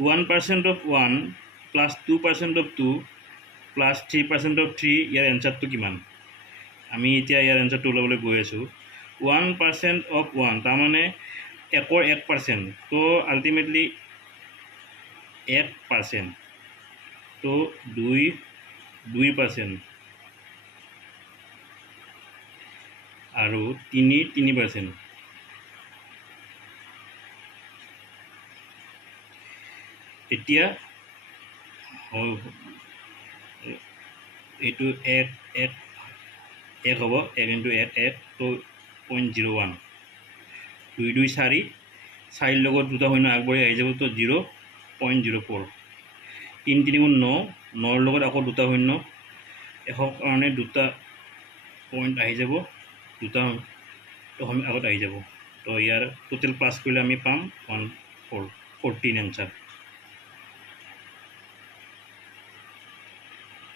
1% of 1 plus 2% of 2 plus 3% of 3 ইয়াৰ এনচাৰটো কিমান আমি এতিয়া ইয়াৰ এনচাৰটো ওলাবলৈ গৈ আছোঁ 1% of 1 তাৰমানে একৰ 1% তো আল্টিমেটলি 1% তো 2% আৰু 3% এতিয়া এইটো 1 হ'ব 1 into 1 তো 0.01 2 2 4 4 লগত দুটা শূন্য আগবাঢ়ি আহি যাব তো 0.04 3 3 গুণ 9 9 লগত আকৌ দুটা শূন্য এশৰ কাৰণে দুটা পইণ্ট আহি যাব দুটা আগত আহি যাব তো ইয়াৰ টোটেল প্লাছ কৰিলে আমি পাম 14 এনচাৰ